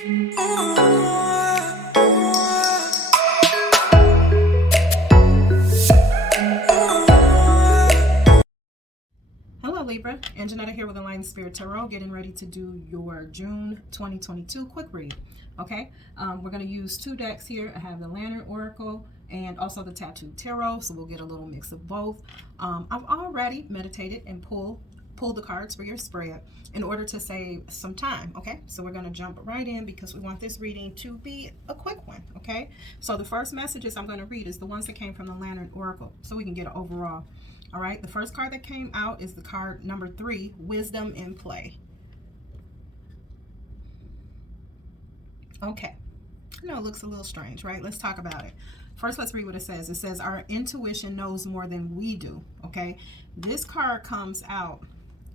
Hello Libra, and Janetta here with Enlightened Spirit Tarot, getting ready to do your June 2022 quick read. Okay, we're going to use two decks here. I have the Lantern Oracle and also the Tattooed Tarot, so we'll get a little mix of both. I've already meditated and pulled the cards for your spread in order to save some time. Okay, so we're going to jump right in because we want this reading to be a quick one. Okay, so the first messages I'm going to read is the ones that came from the Lantern Oracle, so we can get an overall. All right, the first card that came out is the card number 3, Wisdom in Play. Okay, I know it looks a little strange, right? Let's talk about it. First, let's read what it says. It says, our intuition knows more than we do, okay? This card comes out,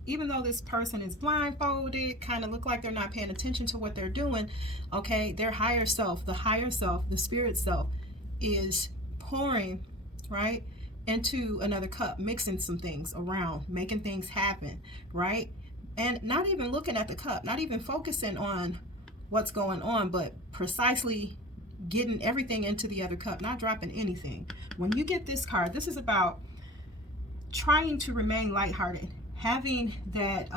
even though this person is blindfolded, kind of look like they're not paying attention to what they're doing, okay? Their higher self, the spirit self, is pouring, right, into another cup, mixing some things around, making things happen, right? And not even looking at the cup, not even focusing on what's going on, but precisely getting everything into the other cup, not dropping anything. When you get this card, this is about trying to remain lighthearted, having that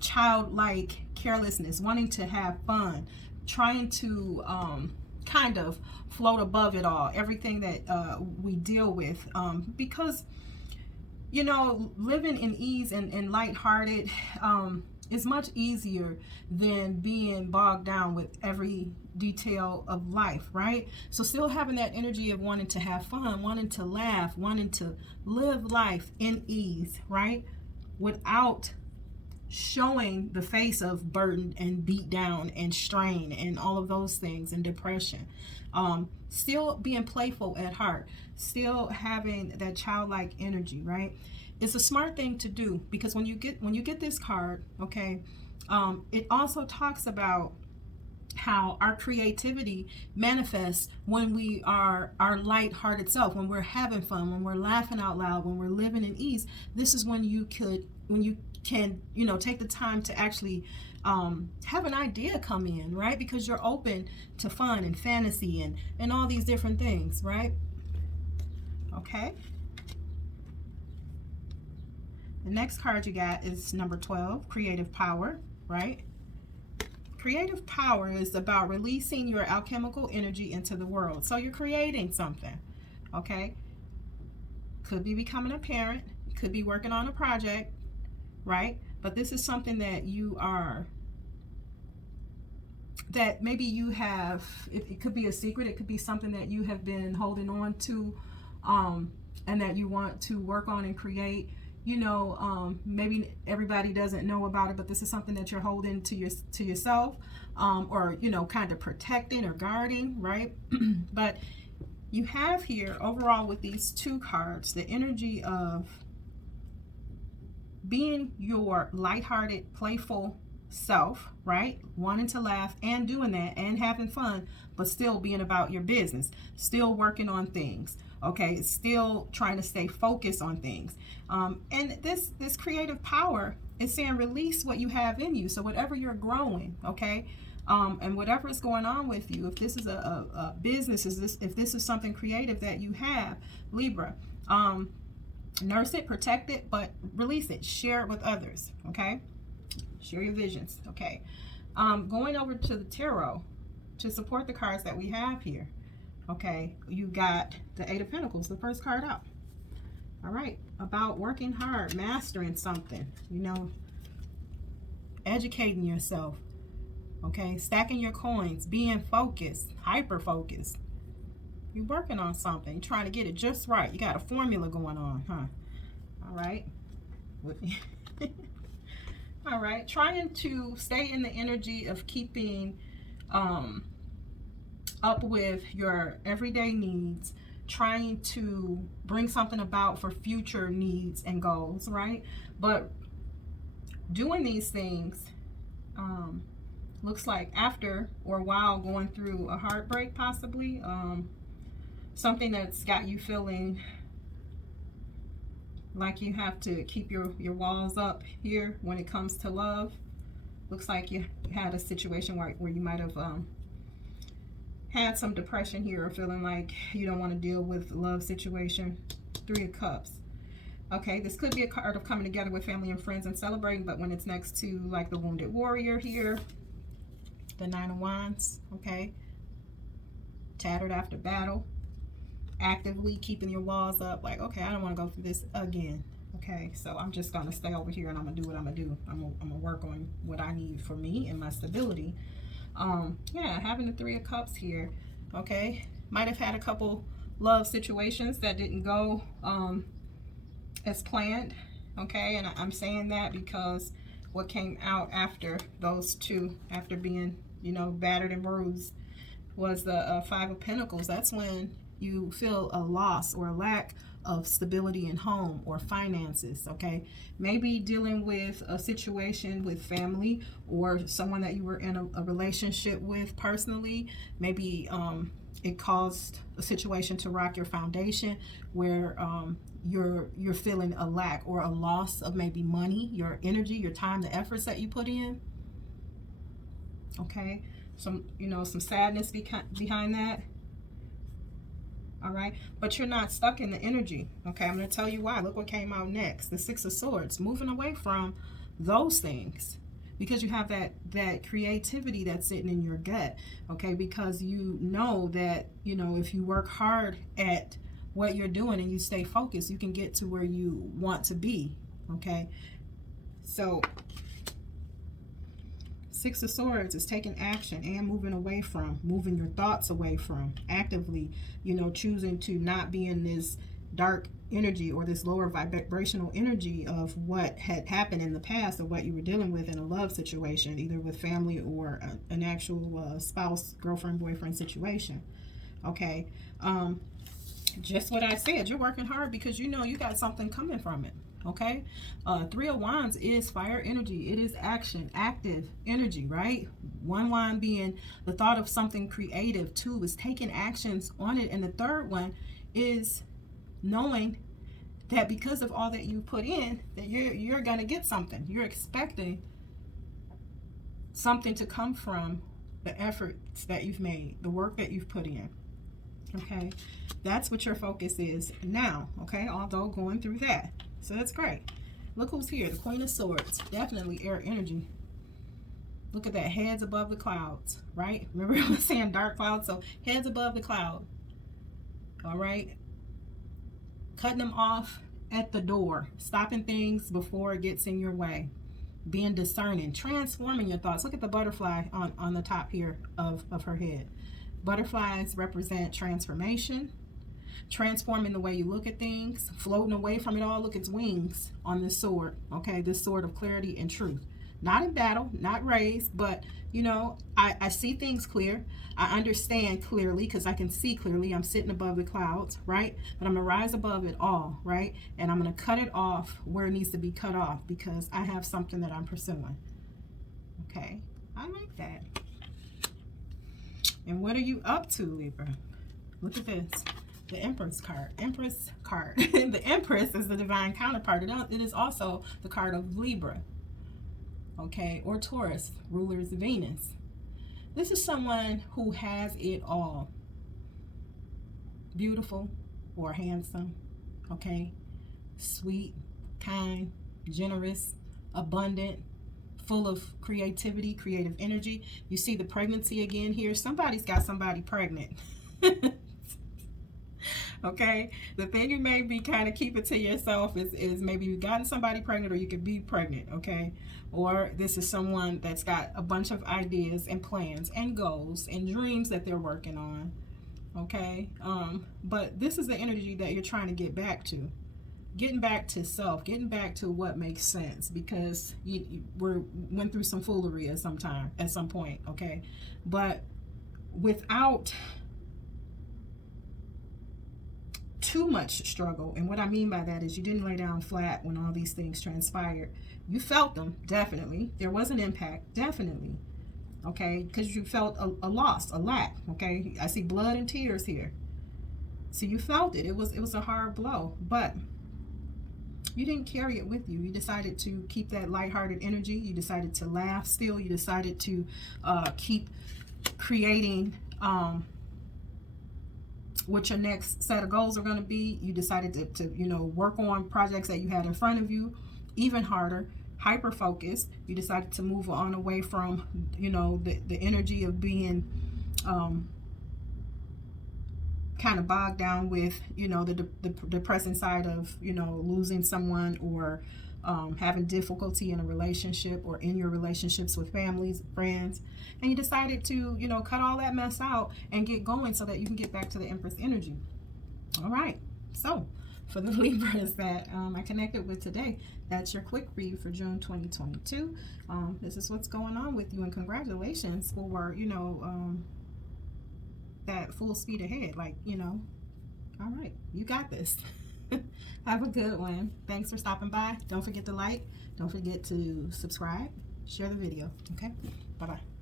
childlike carelessness, wanting to have fun, trying to kind of float above it all, everything that we deal with, because you know, living in ease and lighthearted is much easier than being bogged down with every detail of life, right? So still having that energy of wanting to have fun, wanting to laugh, wanting to live life in ease, right? Without showing the face of burden and beat down and strain and all of those things and depression. Still being playful at heart, still having that childlike energy, right? It's a smart thing to do, because when you get this card, okay, it also talks about how our creativity manifests when we are our light-hearted self, when we're having fun, when we're laughing out loud, when we're living in ease. This is when you can, you know, take the time to actually have an idea come in, right? Because you're open to fun and fantasy and all these different things, right? Okay. The next card you got is number 12, Creative Power, right? Creative power is about releasing your alchemical energy into the world. So you're creating something, okay? Could be becoming a parent, could be working on a project, right? But this is something that you are, that maybe you have, it could be a secret, it could be something that you have been holding on to, and that you want to work on and create. You know, maybe everybody doesn't know about it, but this is something that you're holding to yourself, or, you know, kind of protecting or guarding, right? But you have here overall with these two cards the energy of being your lighthearted, playful self, right? Wanting to laugh and doing that and having fun, but still being about your business, still working on things, okay? Still trying to stay focused on things. And this creative power is saying release what you have in you. So whatever you're growing, okay? And whatever is going on with you, if this is a business, if this is something creative that you have, Libra, nurse it, protect it, but release it, share it with others, okay? Share your visions, okay? Going over to the tarot to support the cards that we have here, okay? You got the Eight of Pentacles, the first card out. All right, about working hard, mastering something, you know, educating yourself, okay? Stacking your coins, being focused, hyper-focused. You're working on something, you're trying to get it just right. You got a formula going on, huh? All right. All right, trying to stay in the energy of keeping up with your everyday needs, trying to bring something about for future needs and goals, right? But doing these things looks like after or while going through a heartbreak, possibly something that's got you feeling like you have to keep your walls up here when it comes to love, Looks like you had a situation where you might have had some depression here, or feeling like you don't want to deal with love situation. 3 of Cups. Okay, this could be a card of coming together with family and friends and celebrating, but when it's next to like the wounded warrior here, the 9 of Wands, okay, tattered after battle, actively keeping your walls up, like, okay, I don't want to go through this again. Okay, so I'm just going to stay over here and I'm going to do what I'm going to do. I'm going to work on what I need for me and my stability. Yeah, having the 3 of Cups here, okay, might have had a couple love situations that didn't go as planned, okay, and I'm saying that because what came out after those two, after being, you know, battered and bruised, was the 5 of Pentacles. That's when you feel a loss or a lack of stability in home or finances, okay? Maybe dealing with a situation with family or someone that you were in a relationship with personally. Maybe it caused a situation to rock your foundation where you're feeling a lack or a loss of maybe money, your energy, your time, the efforts that you put in, okay? Some, you know, some sadness behind that. All right, but you're not stuck in the energy. Okay, I'm going to tell you why. Look what came out next. The 6 of Swords. Moving away from those things because you have that creativity that's sitting in your gut. Okay, because you know that, you know, if you work hard at what you're doing and you stay focused, you can get to where you want to be. Okay, so 6 of Swords is taking action and moving away from, moving your thoughts away from, actively, you know, choosing to not be in this dark energy or this lower vibrational energy of what had happened in the past or what you were dealing with in a love situation, either with family or an actual spouse, girlfriend, boyfriend situation. Okay, just what I said, you're working hard because you know you got something coming from it. Okay, 3 of Wands is fire energy. It is action, active energy, right? 1 wand being the thought of something creative. 2 is taking actions on it, and the 3rd one is knowing that because of all that you put in, that you're gonna get something. You're expecting something to come from the efforts that you've made, the work that you've put in. Okay, that's what your focus is now. Okay, although going through that. So that's great. Look who's here, the Queen of Swords. Definitely air energy. Look at that, heads above the clouds, right? Remember I was saying dark clouds, so heads above the cloud. All right. Cutting them off at the door, stopping things before it gets in your way, being discerning, transforming your thoughts. Look at the butterfly on the top here of her head. Butterflies represent transformation, transforming the way you look at things, floating away from it all. Look, it's wings on this sword, okay? This sword of clarity and truth. Not in battle, not raised, but, you know, I see things clear. I understand clearly because I can see clearly. I'm sitting above the clouds, right? But I'm going to rise above it all, right? And I'm going to cut it off where it needs to be cut off because I have something that I'm pursuing. Okay, I like that. And what are you up to, Libra? Look at this. The Empress card. Empress card. The Empress is the divine counterpart. It is also the card of Libra. Okay, or Taurus, rulers Venus. This is someone who has it all. Beautiful or handsome. Okay, sweet, kind, generous, abundant, full of creativity, creative energy. You see the pregnancy again here. Somebody's got somebody pregnant. Okay, the thing you may be kind of keep it to yourself is maybe you've gotten somebody pregnant or you could be pregnant, okay? Or this is someone that's got a bunch of ideas and plans and goals and dreams that they're working on, okay? But this is the energy that you're trying to get back to. Getting back to self, getting back to what makes sense, because you went through some foolery at some point, okay? But without too much struggle, and what I mean by that is you didn't lay down flat when all these things transpired. You felt them, definitely. There was an impact, definitely, okay? Because you felt a loss, a lack, okay? I see blood and tears here. So you felt it. It was a hard blow, but you didn't carry it with you. You decided to keep that lighthearted energy. You decided to laugh still. You decided to keep creating what your next set of goals are going to be. You decided to you know, work on projects that you had in front of you even harder, hyper focused. You decided to move on away from, you know, the energy of being kind of bogged down with, you know, the depressing side of, you know, losing someone, or having difficulty in a relationship, or in your relationships with families, friends. And you decided to, you know, cut all that mess out and get going so that you can get back to the Empress energy. All right. So for the Libras that I connected with today, that's your quick read for June 2022. This is what's going on with you, and congratulations for, you know, that full speed ahead. Like, you know, all right, you got this. Have a good one. Thanks for stopping by. Don't forget to like, don't forget to subscribe, share the video. Okay, bye-bye.